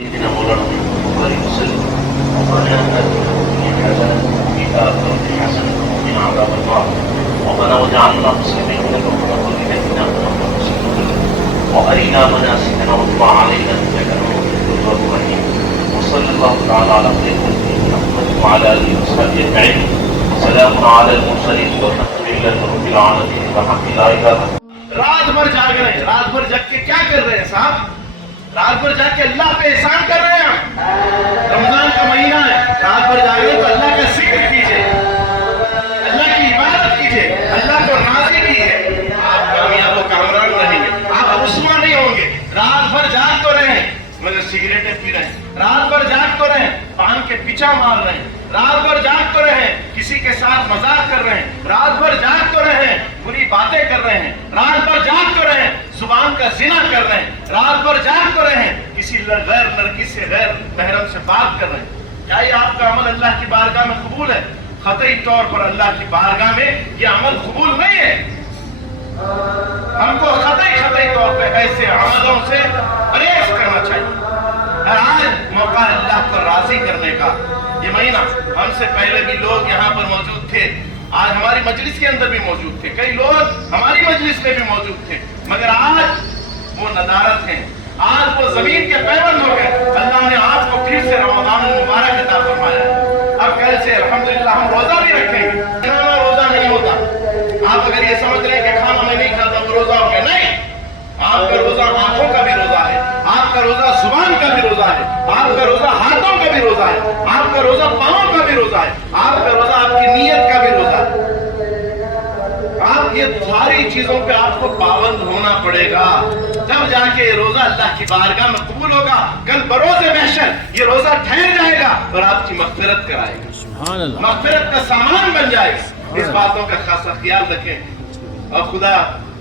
سيدنا مولانا محمد وسلم ربنا آتنا في الدنيا حسنة وفي الآخرة حسنة وقنا عذاب النار ربنا واجعلنا مسلمين لك ومقلدين محمد مسلمين وأرنا مناسكنا وتب علينا إنك أنت التواب الرحيم وصلى الله تعالى على خير خلقه محمد وعلى آله وصحبه أجمعين وسلام على المرسلين والحمد لله رب العالمين بحق لا إله إلا الله. رات بھر جاگ رہے ہیں، رات بھر جگ کے کیا کر رہے ہیں صاحب؟ رات بھر جاگ کے اللہ پہ احسان کر رہے ہیں ہم. رمضان کا مہینہ ہے، رات بھر جاگ رہے تو اللہ کا ذکر کیجئے، اللہ کی عبادت کیجئے، اللہ کو راضی کیجئے. آپ کامیاب و کامران رہیں گے، آپ رسوا نہیں ہوں گے. رات بھر جاگ تو رہے ہیں مگر سگریٹیں پی رہے ہیں، رات بھر جاگ تو رہے ہیں پان کے پیچھا مار رہے ہیں، رات بھر جاگ تو رہے ہیں کسی کے ساتھ مذاق کر رہے ہیں، رات بھر جاگ تو رہے ہیں بری باتیں کر رہے ہیں، رات بھر جاگ تو رہے ہیں زبان کا زنا کر رہے ہیں، رات بھر جاگ تو رہے ہیں کسی غیر لڑکی سے غیر محرم سے بات کر رہے ہیں. کیا یہ آپ کا عمل اللہ کی بارگاہ میں قبول ہے؟ قطعی طور پر اللہ کی بارگاہ میں یہ عمل قبول نہیں ہے. ہم کو قطعی طور پہ ایسے عملوں سے پرہیز کرنا چاہیے. اور آج موقع اللہ کو راضی کرنے کا. یہ مہینہ ہم سے پہلے بھی لوگ یہاں پر موجود تھے، آج ہماری مجلس کے اندر بھی موجود تھے، کئی لوگ ہماری مجلس میں بھی موجود تھے، مگر آج وہ ندارت ہیں، آج وہ زمین کے پیوند ہو گئے. اللہ نے آپ کو پھر سے رمضان المبارک عطا فرمایا. اب کل سے الحمدللہ ہم روزہ بھی رکھیں گے. کھانا روزہ نہیں ہوتا. آپ اگر یہ سمجھ رہے ہیں کہ کھانا میں نہیں کھاتا وہ روزہ ہو گیا، نہیں. آپ کا روزہ آنکھوں کا بھی روزہ ہے، آپ کا روزہ زبان کا بھی روزہ ہے، آپ کا روزہ ہاتھوں کا بھی روزہ ہے، آپ کا روزہ پاؤں کا بھی روزہ ہے، آپ کا روزہ آپ کی نیت کا بھی روزہ ہے. آپ یہ ساری چیزوں پہ آپ کو پابند ہونا پڑے گا، تب جا کے یہ روزہ اللہ کی بارگاہ میں قبول ہوگا. کل بروز محشر یہ روزہ ٹھہر جائے گا اور آپ کی مغفرت کرائے گا، مغفرت کا سامان بن جائے گا. اس باتوں کا خاصا خیال رکھیں. اور خدا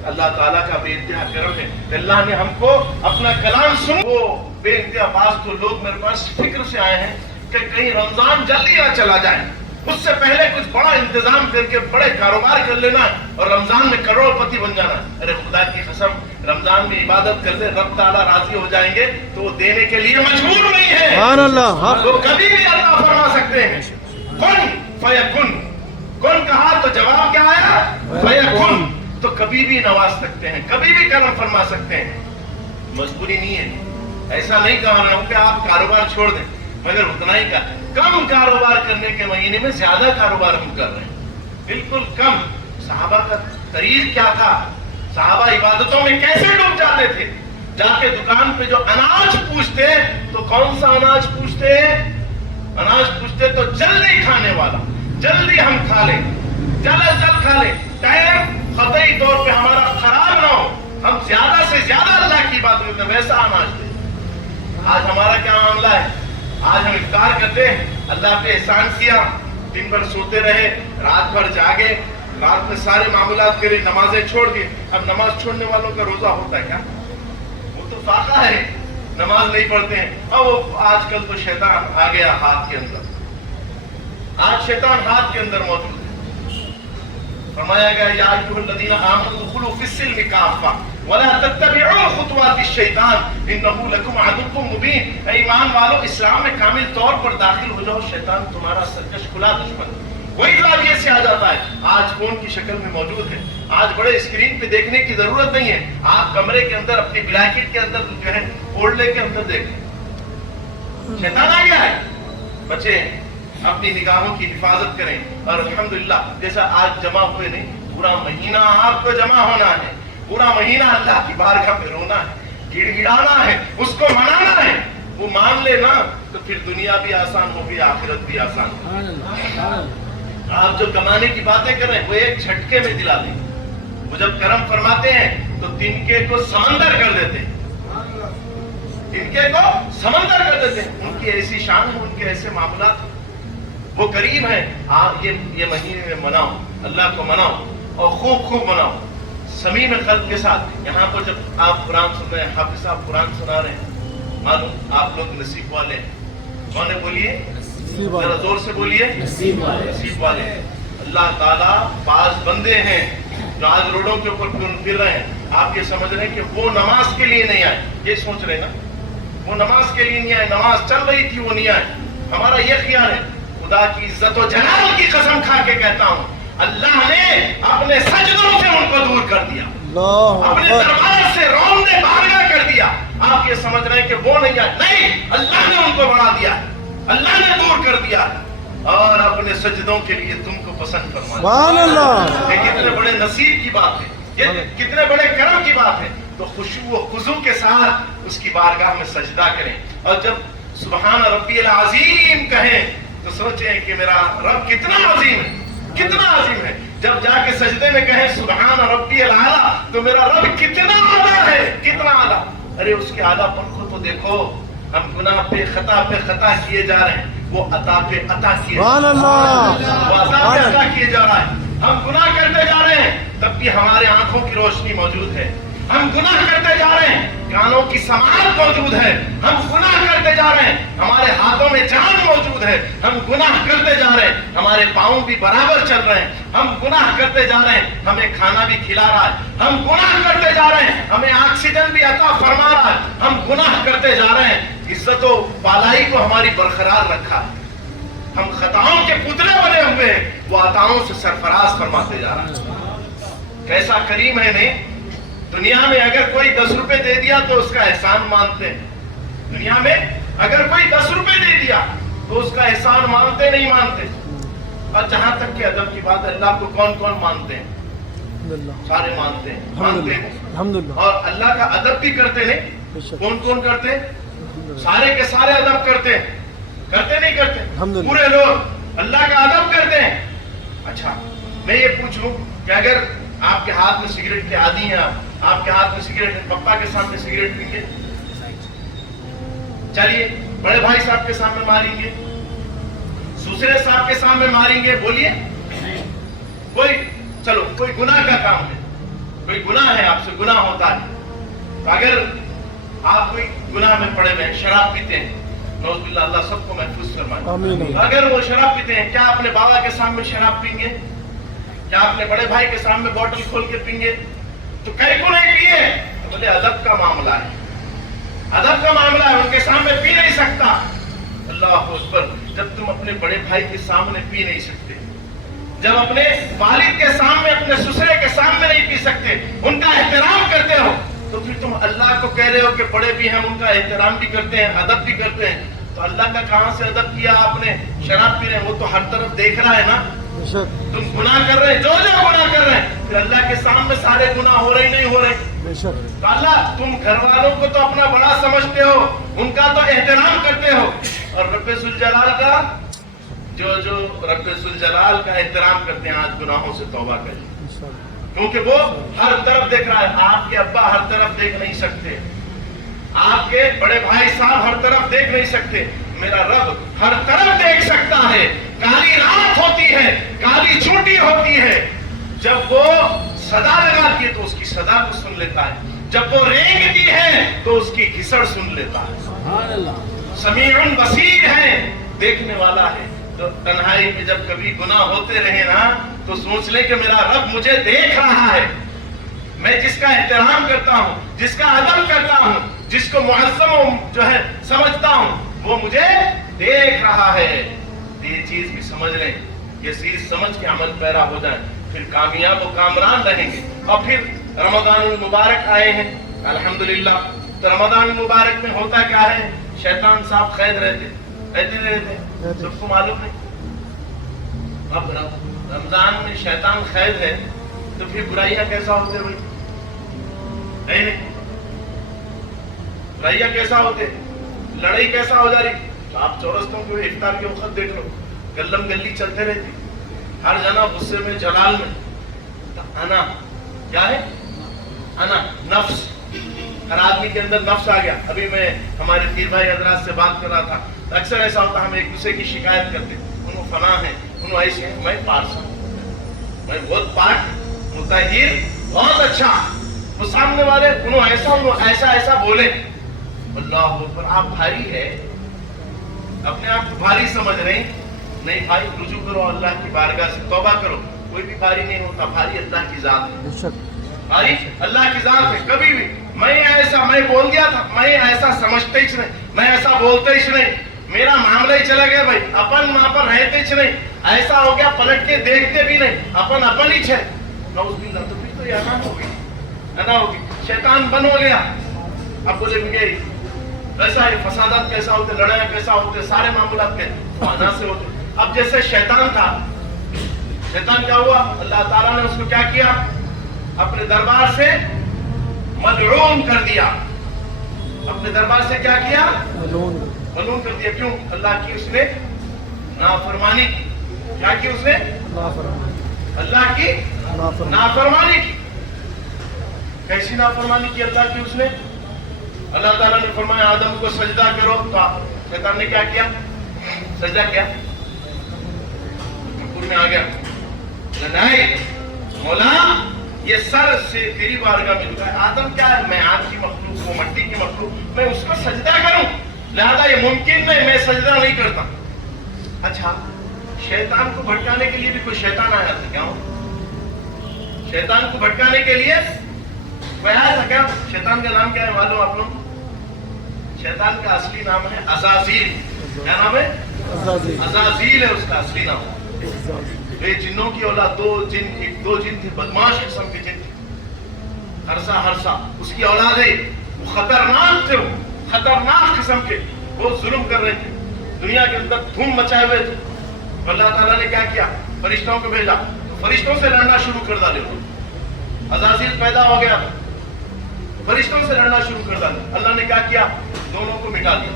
اللہ تعالیٰ کا بے انتہا کرم ہے کہ اللہ نے ہم کو اپنا کلام سن. وہ بے انتہا بعض تو لوگ میرے پاس فکر سے آئے ہیں کہ کہیں رمضان جلدی نہ چلا جائے، اس سے پہلے کچھ بڑا انتظام کر کے بڑے کاروبار کر لینا اور رمضان میں کروڑ پتی بن جانا. ارے خدا کی قسم، رمضان میں عبادت کر لے، رب تعالیٰ راضی ہو جائیں گے تو وہ دینے کے لیے مجبور نہیں ہے. سبحان اللہ. وہ کبھی بھی عطا فرما سکتے ہیں. کن فیکن، کن کہا تو جواب کیا آیا؟ فیکن. تو کبھی بھی نواز سکتے ہیں، کبھی بھی کرم فرما سکتے ہیں. مجبوری نہیں ہے. ایسا نہیں کہا رہا ہوں کہ آپ کاروبار چھوڑ دیں، مگر اتنا ہی کا کم کاروبار کرنے کے مہینے میں زیادہ کاروبار ہم کر رہے ہیں، بالکل کم. صحابہ کا طریق کیا تھا؟ صحابہ عبادتوں میں کیسے ڈوب جاتے تھے؟ جا کے دکان پہ جو اناج پوچھتے تو کون سا اناج پوچھتے؟ اناج پوچھتے تو جلدی کھانے والا، جلدی ہم کھا لیں، جلد کھا لیں، ٹائم قطعی طور پہ ہمارا خراب نہ ہو، ہم زیادہ سے زیادہ اللہ کی بات کرتے ہیں، ویسا اناج دیں. آج ہمارا کیا معاملہ ہے؟ آج ہم افطار کرتے ہیں، اللہ پہ احسان کیا، دن بھر سوتے رہے، رات بھر جاگے، رات میں سارے معاملات کرے، نمازیں چھوڑ دی. اب نماز چھوڑنے والوں کا روزہ ہوتا ہے کیا؟ وہ تو فاقہ ہے، نماز نہیں پڑھتے ہیں. اب وہ آج کل تو شیطان آ گیا ہاتھ کے اندر. آج شیطان ہاتھ کے اندر موجود ہے. فرمایا گیا یا ایھا الذین آمنوا ادخلوا فی السلم کافہ ولا تتبعوا خطوات الشیطان انہ لکم عدو مبین. اے ایمان والو، اسلام میں کامل طور پر داخل ہو جاؤ، شیطان تمہارا سرکش کھلا دشمن. وہی زاویے سے آ جاتا ہے. آج فون کی شکل میں موجود ہے، آج بڑے اسکرین پہ دیکھنے کی ضرورت نہیں ہے. آپ کمرے کے اندر اپنی بلیکٹ کے اندر جو ہے اوڑھنے کے اندر دیکھیں، شیطان آ گیا ہے. بچے اپنی نگاہوں کی حفاظت کریں. اور الحمدللہ جیسا آج جمع ہوئے نہیں، پورا مہینہ آپ کو جمع ہونا ہے، پورا مہینہ اللہ کی بارگاہ میں رونا ہے، گڑ گڑانا ہے، اس کو منانا ہے. وہ مان لے نا تو پھر دنیا بھی آسان ہوگی، آخرت بھی آسان ہوگی. آپ جو کمانے کی باتیں کر رہے ہیں وہ ایک جھٹکے میں دلا دیں. وہ جب کرم فرماتے ہیں تو تنکے کو سمندر کر دیتے ہیں، تنکے کو سمندر کر دیتے ہیں. ان کی ایسی شان ہے، ان کے ایسے معاملات ہیں. وہ کریم ہے. آپ یہ مہینے میں مناؤ، اللہ کو مناؤ اور خوب مناؤ سمیم قلب کے ساتھ. یہاں پر جب آپ قرآن سن رہے ہیں، حافظ صاحب قرآن سنا رہے ہیں، معلوم آپ لوگ نصیب والے ہیں. کون ہے بولیے؟ ذرا زور سے بولیے. نصیب والے. اللہ تعالیٰ بعض بندے ہیں جو آج روڈوں کے اوپر پھر رہے ہیں. آپ یہ سمجھ رہے ہیں کہ وہ نماز کے لیے نہیں آئے، یہ سوچ رہے ہیں نا. وہ نماز کے لیے نہیں آئے, نماز چل رہی تھی وہ نہیں آئے. ہمارا یہ خیال ہے, خدا کی عزت و جلال کی قسم کھا کے کہتا ہوں, اللہ نے اپنے سجدوں سے ان کو دور کر دیا, اپنے دربار سے رونے بھاگا کر دیا. آپ یہ سمجھ رہے ہیں کہ وہ نہیں آئے, نہیں, اللہ نے ان کو بڑھا دیا, اللہ نے دور کر دیا اور اپنے سجدوں کے لیے تم کو پسند فرمایا. سبحان اللہ. یہ کتنے بڑے نصیب کی بات ہے, یہ کتنے بڑے کرم کی بات ہے. تو خشوع و خضوع کے ساتھ اس کی بارگاہ میں سجدہ کریں, اور جب سبحان ربی العظیم کہیں تو سوچیں کہ میرا رب کتنا عظیم ہے, کتنا عظیم ہے. جب جا کے سجدے میں کہیں سبحان ربی الاعلیٰ تو میرا رب کتنا اعلیٰ ہے, کتنا اعلیٰ. ارے اس کے اعلیٰ پن کو تو دیکھو, ہم گناہ پہ خطا کیے جا رہے ہیں, وہ عطا پہ عطا کیے, سبحان اللہ, وہ عطا پہ عطا کیے جا رہا ہے. ہم گناہ کرتے جا رہے ہیں تب بھی ہمارے آنکھوں کی روشنی موجود ہے, ہم گناہ کرتے جا رہے ہیں کانوں کی سماعت موجود ہے, ہم گناہ کرتے جا رہے ہیں ہمارے ہاتھوں میں جان موجود ہے, ہم گناہ کرتے جا رہے ہیں ہمارے پاؤں بھی برابر چل رہے ہیں, ہم گناہ کرتے جا رہے ہیں ہمیں کھانا بھی کھلا رہا ہے, ہم گناہ کرتے جا رہے ہیں ہمیں آکسیجن بھی عطا فرما رہا ہے, ہم گناہ کرتے جا رہے ہیں عزت و بالائی کو ہماری برقرار رکھا ہے. ہم خطاؤں کے پتلے بنے ہوئے ہیں, وہ عطاؤں سے سرفراز فرماتے جا رہا ہے. کیسا کریم ہے. نہیں, دنیا میں اگر کوئی 10 روپے دے دیا تو اس کا احسان مانتے ہیں, دنیا میں اگر کوئی 10 روپے دے دیا تو اس کا احسان مانتے نہیں مانتے. اور جہاں تک کہ ادب کی بات ہے, اللہ کو کون کون مانتے ہیں؟ سارے مانتے ہیں, الحمدللہ. اور اللہ کا ادب بھی کرتے نہیں. کون کون کرتے ہیں؟ سارے کے سارے ادب کرتے ہیں, کرتے نہیں کرتے؟ پورے لوگ اللہ کا ادب کرتے ہیں. اچھا, میں یہ پوچھوں کہ اگر آپ کے ہاتھ میں سگریٹ کے عادی ہیں, آپ کے ہاتھ میں سگریٹ ہے, پپا کے سامنے سگریٹ پئیں گے؟ چلیے بڑے بھائی صاحب کے سامنے ماریں گے, دوسرے صاحب کے سامنے ماریں گے؟ بولیے. کوئی, چلو کوئی گناہ کا کام ہے, کوئی گناہ ہے, آپ سے گناہ ہوتا ہے, تو اگر آپ کوئی گناہ میں پڑے ہوئے ہیں, شراب پیتے ہیں, نعوذ باللہ, اللہ سب کو محفوظ فرمائے, اگر وہ شراب پیتے ہیں, کیا اپنے بابا کے سامنے شراب پئیں گے؟ کیا اپنے بڑے بھائی کے سامنے بوٹل کھول کے پئیں گے؟ تو کہیں کو نہیں پیے, بولے ادب کا معاملہ ہے, ادب کا معاملہ ہے, ان کے سامنے پی نہیں سکتا. اللہ اکبر. جب تم اپنے بڑے بھائی کے سامنے پی نہیں سکتے, جب اپنے والد کے سامنے, اپنے سسرے کے سامنے نہیں پی سکتے, ان کا احترام کرتے ہو, تو پھر تم اللہ کو کہہ رہے ہو کہ بڑے بھی ہیں, ان کا احترام بھی کرتے ہیں, ادب بھی کرتے ہیں. تو اللہ کا کہاں سے ادب کیا آپ نے؟ شراب پی رہے ہیں, وہ تو ہر طرف دیکھ رہا ہے نا. تم گناہ کر رہے ہیں, جو گناہ کر رہے ہیں, پھر اللہ کے سامنے سارے گناہ ہو رہے نہیں ہو رہے. تو اللہ, تم گھر والوں کو تو اپنا بڑا سمجھتے ہو, ان کا تو احترام کرتے ہو, اور رب ذوالجلال کا جو رب ذوالجلال کا احترام کرتے ہیں, آج گناہوں سے توبہ کریں, کیونکہ وہ ہر طرف دیکھ رہا ہے. آپ کے ابا ہر طرف دیکھ نہیں سکتے, آپ کے بڑے بھائی صاحب ہر طرف دیکھ نہیں سکتے, میرا رب ہر طرف دیکھ سکتا ہے. کالی رات ہوتی ہے, کالی چھوٹی ہوتی ہے, جب وہ صدا لگاتی ہے تو اس کی صدا کو سن لیتا ہے, جب وہ رینگتی ہے تو اس کی گھسڑ سن لیتا ہے. سمیع بصیر ہے, دیکھنے والا ہے. تو تنہائی میں جب کبھی گناہ ہوتے رہے نا, تو سوچ لیں کہ میرا رب مجھے دیکھ رہا ہے. میں جس کا احترام کرتا ہوں, جس کا ادب کرتا ہوں, جس کو معظم جو ہے سمجھتا ہوں, وہ مجھے دیکھ رہا ہے. یہ چیز بھی سمجھ لیں, یہ چیز سمجھ کے عمل پیرا ہو جائیں, پھر کامیاب و کامران رہیں گے. اور پھر رمضان المبارک آئے ہیں, الحمدللہ. تو رمضان المبارک میں ہوتا کیا ہے؟ شیطان صاحب قید رہتے سب کو معلوم ہے. اب رمضان میں شیطان قید ہے, تو پھر برائیاں کیسا ہوتے بھائی؟ نہیں, برائیاں کیسا ہوتے, لڑائی کیسا ہو جا رہی. آپ چورستوں کو افطار کے وقت دیکھ لو, گلم گلی چلتے رہتی, ہر جنا غصے میں, جلال میں. انا کیا ہے؟ انا نفس, ہر آدمی کے اندر نفس آ گیا. ابھی میں ہمارے پیر بھائی حضرات سے بات کر رہا تھا, اکثر ایسا ہوتا ہم ایک دوسرے کی شکایت کرتے, انہوں فنا ہے, انہوں ایسے ہیں, میں پارسا ہوں, میں بہت پاک, مطہر, بہت اچھا. وہ سامنے والے انہوں ایسا ایسا بولے. اللہ اکبر. آپ بھاری ہے, اپنے آپ کو بھاری سمجھ رہے ہیں. نہیں بھائی, رجوع کرو اللہ کی بارگاہ سے, توبہ کرو. کوئی بھی بھاری نہیں ہوتا, بھاری اللہ کی ذات ہے, بھاری اللہ کی ذات ہے. کبھی بھی میں بول دیا تھا میں ایسا سمجھتے ہی نہیں, میں ایسا بولتے ہی نہیں, میرا معاملہ ہی چلا گیا بھائی, اپن وہاں پر رہتے ہی نہیں, ایسا ہو گیا پلٹ کے دیکھتے بھی نہیں, اپن ہی چھے. نعوذ باللہ, تو پھر تو یہ انا ہوگی, انا ہوگی, شیطان بن ہو گیا. اب بولیں گے ایسا ہے, فسادات کیسا ہوتے, لڑائیاں کیسا ہوتے, سارے معاملات کے انا سے ہوتے. اب جیسے شیطان تھا, شیطان کیا ہوا, اللہ تعالیٰ نے اس کو کیا کیا, اپنے دربار سے ملعون کر دیا. اپنے دربار سے کیا کیا, ملعون کر دیا. کیوں, اللہ کی اس نے نافرمانی کی. کیا کی اس نے, اللہ کی نافرمانی کی. کیسی نافرمانی کی اللہ کی اس نے, اللہ تعالیٰ نے فرمایا آدم کو سجدہ کرو, تو شیطان نے کیا کیا, سجدہ کیا, رکوع میں آ گیا. نہیں مولا, یہ سر سے تیری بارگاہ میں جھکا ہے. آدم کیا ہے, میں آگ کی مخلوق ہوں, مٹی کی مخلوق, میں اس کو سجدہ کروں, لہذا یہ ممکن نہیں, میں سجدہ نہیں کرتا. اچھا, شیطان کو بھٹکانے کے لیے بھی کوئی شیطان آیا تھا کیا, شیطان کو بھٹکانے کے لیے کوئی آیا تھا کیا. شیطان کا نام کیا ہے معلوم آپ لوگ, شیطان کا اصلی نام ہے عزازیل. کیا نام ہے, عزازیل ہے اس کا اصلی نام. یہ جنوں کی اولاد, دو جن تھے, بدماش قسم کے جن تھے, ہرسا اس کی اولاد ہے. وہ خطرناک تھے, وہ خطرناک قسم کے, وہ ظلم کر رہے تھے, دنیا کے اندر دھوم مچائے ہوئے تھے. اللہ تعالیٰ نے کیا کیا, فرشتوں کو بھیجا, فرشتوں سے لڑنا شروع کر ڈالے. عزازیل پیدا ہو گیا, فرشتوں سے لڑنا شروع کر ڈالے. اللہ نے کیا کیا, دونوں کو مٹا دیا.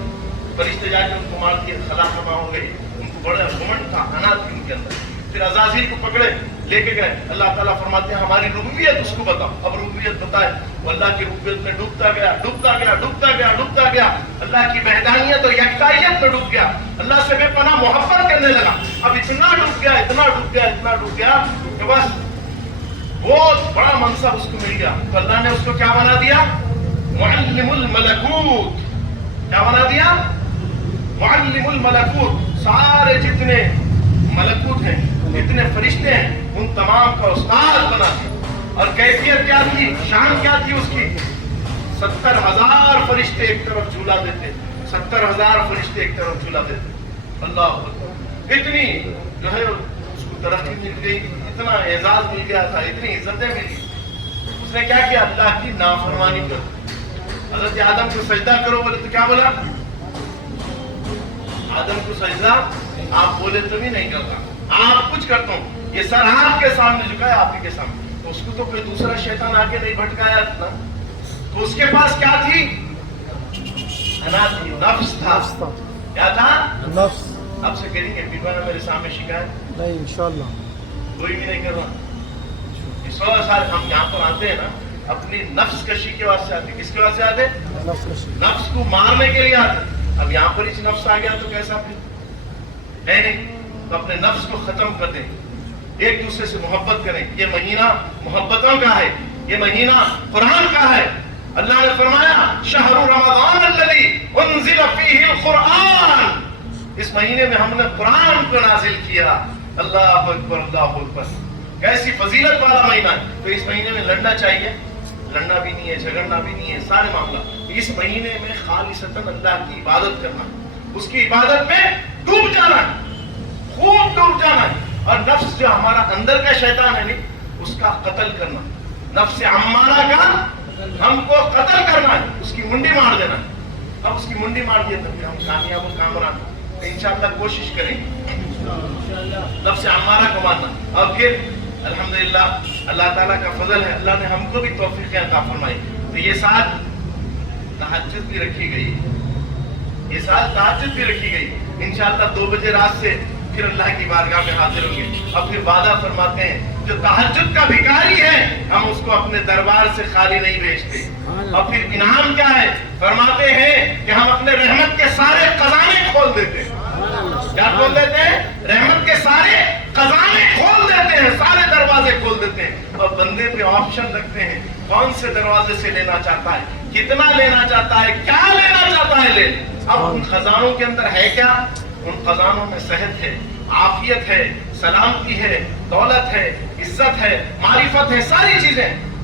فرشتے جا کے ان کو مار دیے, خلا خما ہو گئی. ان کو بڑا گھمنڈ تھا, انات تھی ان کے اندر. پھر عزازیل کو پکڑے, لے کے گئے. اللہ تعالیٰ فرماتے ہیں ہماری ربوبیت اس کو بتاؤ. اب ربوبیت بتائے, وہ اللہ کی ربوبیت میں ڈوبتا گیا. اللہ کی وحدانیت اور یکتائیت میں ڈوب گیا. اللہ سے بے پناہ محبت کرنے لگا. اب اتنا ڈوب گیا کہ بس بہت بڑا منصب اس کو مل گیا. تو اللہ نے اس کو کیا بنا دیا, معلم الملکوت. کیا بنا دیا, معلم الملکوت. سارے جتنے ملکوت ہیں, جتنے فرشتے ہیں, ان تمام کا استاد بنا دیا. اور کیفیت کیا تھی, شان کیا تھی اس کی, 70,000 فرشتے ایک طرف جھولا دیتے, 70,000 فرشتے ایک طرف جھولا دیتے. اللہ اتنی جو ہے اس کو ترقی مل گئی, اتنا اعزاز مل گیا تھا, اتنی عزتیں ملی. اس نے کیا کیا, اللہ کی نافرمانی کر. حضرت آدم کو سجدہ کرو بولے تو کیا بولا, آدم کو سجدہ آپ بولے تو بھی نہیں کرتا, آپ کچھ کرتا ہوں. یہ سر آپ کے سامنے جھکا ہے, آپ ہی کے سامنے. تو اس کو تو کوئی دوسرا شیطان آ کے نہیں بھٹکایا تھا, تو اس کے پاس کیا تھی, انا تھی, نفس تھا. کیا تھا, نفس. آپ سے کریں گے بیبانا میرے سامنے شکایت نہیں انشاءاللہ, کوئی بھی نہیں کر رہا. اس وقت ہم یہاں پر آتے ہیں نا, اپنی نفس کشی کے واسطے آتے. کس کے واسطے آتے, نفس کو مارنے کے لیے آتے. اب یہاں پر اس نفس آ گیا تو کیسا پھر ہے نہیں, تو اپنے نفس کو ختم کر دیں, ایک دوسرے سے محبت کریں. یہ مہینہ محبتوں کا ہے, یہ مہینہ قرآن کا ہے. اللہ نے فرمایا شہر رمضان الذی انزل فیہ القرآن, اس مہینے میں ہم نے قرآن کو نازل کیا. اللہ اکبر, اللہ اکبر, کیسی فضیلت والا مہینہ ہے. تو اس مہینے میں لڑنا چاہیے, لڑنا بھی نہیں ہے, جھگڑنا بھی نہیں ہے, سارے معاملہ. اس مہینے میں خالصتاً اللہ کی عبادت کرنا, اس کی عبادت میں ڈوب جانا ہے, خوب ڈوب جانا ہے. اور نفس جو ہمارا اندر کا شیطان ہے نہیں, اس کا قتل کرنا. نفس عمارہ کا ہم کو قتل کرنا ہے, اس کی منڈی مار دینا ہے. اب اس کی منڈی مار دیا تو پھر ہم کامیاب و کامران انشاءاللہ کوشش کریں نفس عمارہ کو مارنا. اور پھر الحمدللہ اللہ تعالیٰ کا فضل ہے, اللہ نے ہم کو بھی توفیق عطا فرمائی. تو یہ سال تہجد بھی رکھی گئی, یہ سال تہجد بھی رکھی گئی. انشاءاللہ 2 بجے رات سے پھر اللہ کی بارگاہ میں حاضر ہوں گے. اور پھر وعدہ فرماتے ہیں جو تہجد کا بھکاری ہے ہم اس کو اپنے دربار سے خالی نہیں بھیجتے. اور پھر انعام کیا ہے, فرماتے ہیں کہ ہم اپنے رحمت کے سارے خزانے کھول دیتے ہیں. کیا کھول دیتے ہیں, رحمت کے سارے خزانے کھول دیتے ہیں, سارے دروازے کھول دیتے ہیں. اور بندے پہ آپشن رکھتے ہیں, کون سے دروازے سے لینا چاہتا ہے, کتنا لینا چاہتا ہے, کیا لینا چاہتا ہے لے. اب ان خزانوں کے اندر ہے کیا, ان خزانوں میں صحت ہے, عافیت ہے, سلامتی ہے, دولت ہے, عزت ہے, معرفت ہے, ساری چیزیں.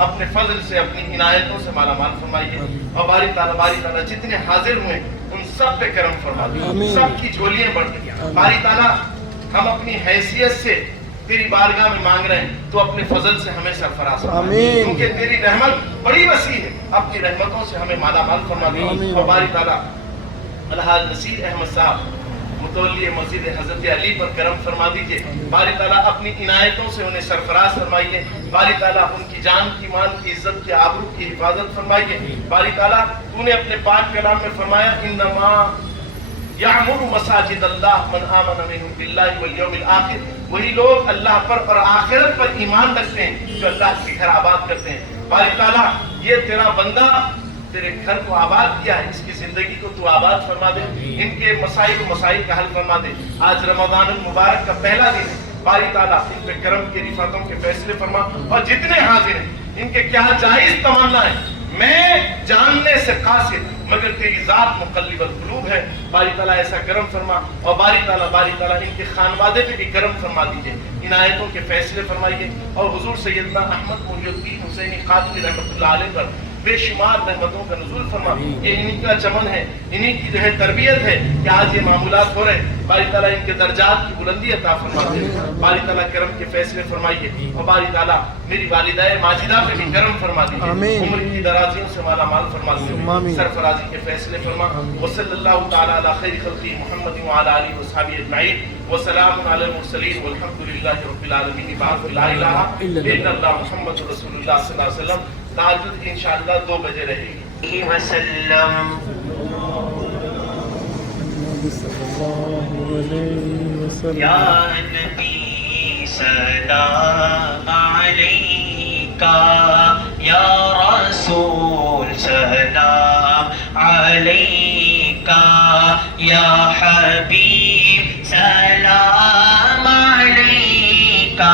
اپنے فضل سے اپنی عنایتوں سے مالا مال فرمائیے اور باری تعالیٰ جتنے حاضر ہوئے ان سب پہ کرم فرما دیجیے سب کی جھولیاں بڑھ گئی باری تعالیٰ ہم اپنی حیثیت سے تیری بارگاہ میں مانگ رہے ہیں تو اپنے فضل سے ہمیں سرفراز فرما کیونکہ تیری رحمت بڑی وسیع ہے اپنی رحمتوں سے ہمیں مالا مال فرما دیجیے اور باری تعالیٰ الحاج نصیر احمد صاحب متولی مسجد حضرت علی پر کرم فرما دیجئے باری تعالیٰ اپنی عنایتوں سے انہیں سرفراز فرمائیے باری تعالیٰ ان کی جان کی مال کی عزت کی آبرو کی حفاظت فرمائیے باری تعالیٰ تو نے اپنے پاک کلام میں فرمایا انما یعمر مساجد اللہ من آمن منہم باللہ والیوم الآخر وہی لوگ اللہ پر اور آخرت پر ایمان رکھتے ہیں جو اللہ کے گھر آباد کرتے ہیں باری تعالیٰ یہ تیرا بندہ تیرے گھر کو آباد کیا ہے اس کی زندگی کو تو آباد فرما دے ان کے مسائل و مسائل کا حل فرما دے آج رمضان المبارک کا پہلا دن ہے باری تعالیٰ ان پہ کرم کی رفعتوں کے فیصلے فرما اور جتنے حاضر ہیں ان کے کیا جائز تمنا ہے میں جاننے سے قاصر مگر تیری ذات مقلب القلوب ہے باری تعالیٰ ایسا کرم فرما اور باری تعالیٰ ان کے خانوادے پہ بھی کرم فرما دیجئے عنایتوں کے فیصلے فرمائیے اور حضور سیدنا احمد محی الدین حسینی قادری رحمۃ اللہ علیہ پر بے شمار رحمتوں کا نزول فرما یہ انہی کا چمن ہے انہی کی جو ہے تربیت ہے کہ آج یہ معمولات ہو رہے ہیں باری تعالیٰ ان کے درجات کی بلندی عطا فرما دے باری تعالیٰ کرم کے فیصلے فرمائیے اور باری تعالیٰ میری والدہ ماجدہ پہ بھی کرم فرما دیجیے عمر کی درازیوں سے مالا مال فرما دیجیے سرفرازی کے فیصلے فرما وصلی اللہ تعالیٰ علی خیر خلقی محمد وعلی آلہ وصحبہ اجمعین وسلام علی المرسلین والحمد للہ رب العالمین بعد لا الہ الا اللہ محمد رسول اللہ صلی اللہ علیہ وسلم تہجد انشاءاللہ 2 بجے رہے گی وسلم یا نبی سلام علیکہ یا رسول سلام علیکہ یا حبیب سلام علیکہ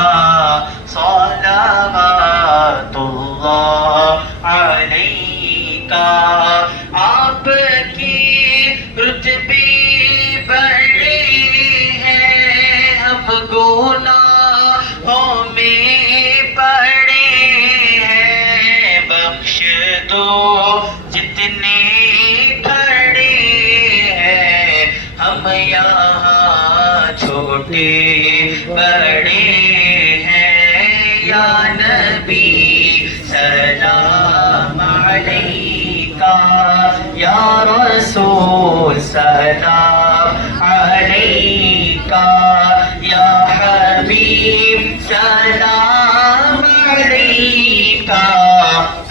صلوات اللہ علیکہ آپ کی رتبے بڑے ہیں ہم گناہوں میں پڑے ہیں بخش دو جتنے کھڑے ہیں ہم یہاں چھوٹے بڑے ہیں یا نبی سلام علیکہ یا رسول سلام علیکہ یا حبیب سلام علیکہ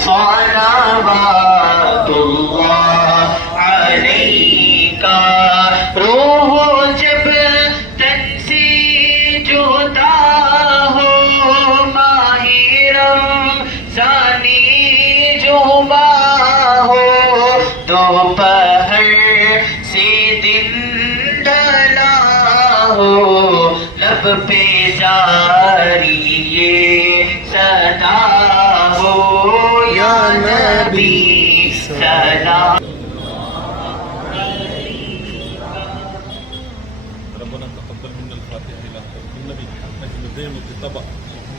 صلوات اللہ علیکہ روح جب تن سے جدا ہو ماہ رمضان جمعہ ہو دوپہر سے دن ڈھلا ہو لب پہ جاری یہ صدا ہو یا نبی سلام ربنا تقبل منا الفاتحة إلى النبي أجل الدين والطبع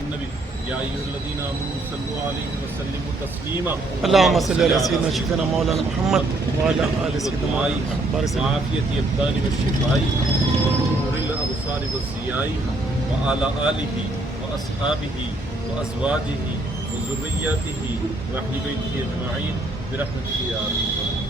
النبي يا أيها الذين آمنوا صلوا عليه وسلموا تسليما اللهم صل على سيدنا شفينا مولانا محمد وعلى آل سيدنا محمد بارك وسلم وعافية الأبدان والشفاء ونور الأبصار والضياء وعلى آله وأصحابه وأزواجه وذرياته وأهل بيته أجمعين برحمتك يا أرحم الراحمين.